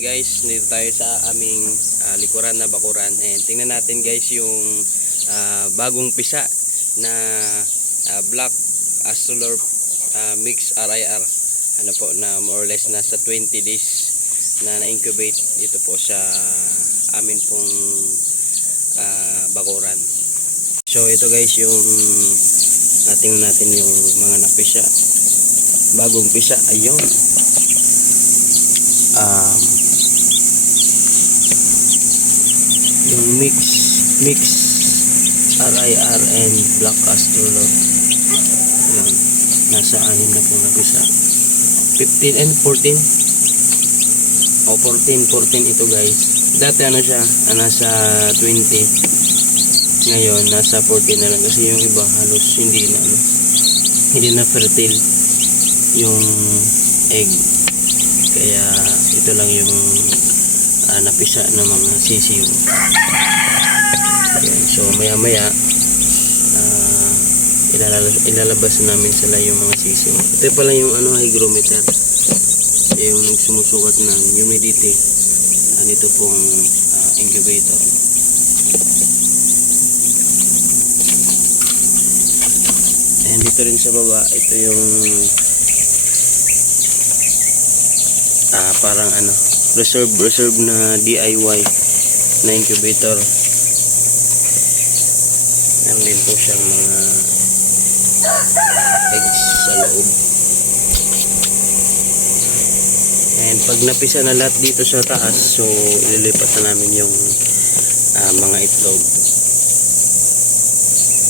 Guys, dito tayo sa aming likuran na bakuran, and tingnan natin guys yung bagong pisa na Black Astrolorp Mix RIR, ano po, na more or less nasa 20 days na na-incubate dito po sa amin pong bakuran. So ito guys yung tingnan natin yung mga napisa, bagong pisa. Ayun, yung mix RIR and Black Astrolorp. Yan, nasa 6 na po na pisa, 15 and 14 o 14 ito guys. Dati ano siya, nasa 20, ngayon nasa 14 na lang kasi yung iba halos hindi na fertile yung egg, kaya ito lang yung napisa ng mga sisiw. Ayan, so maya maya ilalabas namin sila yung mga sisiw. Ito pala yung hygrometer, yung sumusukat ng humidity nito pong incubator. And dito rin sa baba, ito yung parang reserve na DIY na incubator. Meron din po siyang mga eggs sa loob. And pag napisa na lahat dito sa taas, so ililipat na namin yung mga itlog.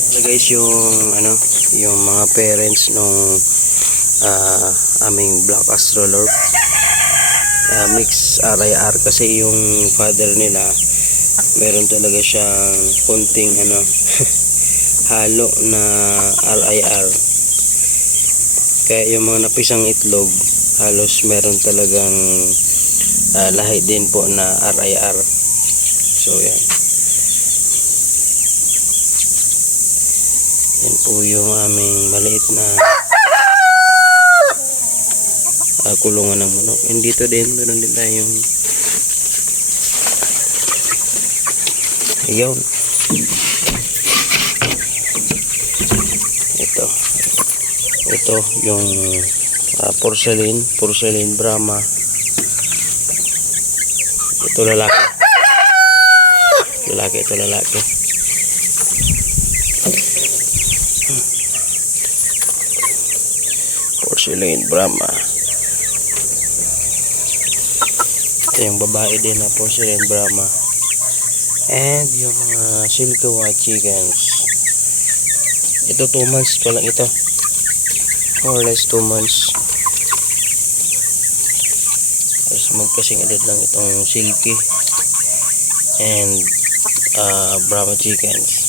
So guys, yung mga parents nung aming Black Astrolorp Mix RIR, kasi yung father nila meron talaga siyang konting halo na RIR, kaya yung mga napisang itlog halos meron talagang lahi din po na RIR. So yan po yung aming maliit na kulungan ng manok. And dito din meron din tayong ayun, ito yung porcelain Brahma. Ito lalaki, ito lalaki. Porcelain Brahma. Ito yung babae din na porcelain Brahma. And yung mga silky white chickens, ito 2 months pa lang ito, more or less 2 months. Tapos magkasing edad lang itong silky and Brahma chickens.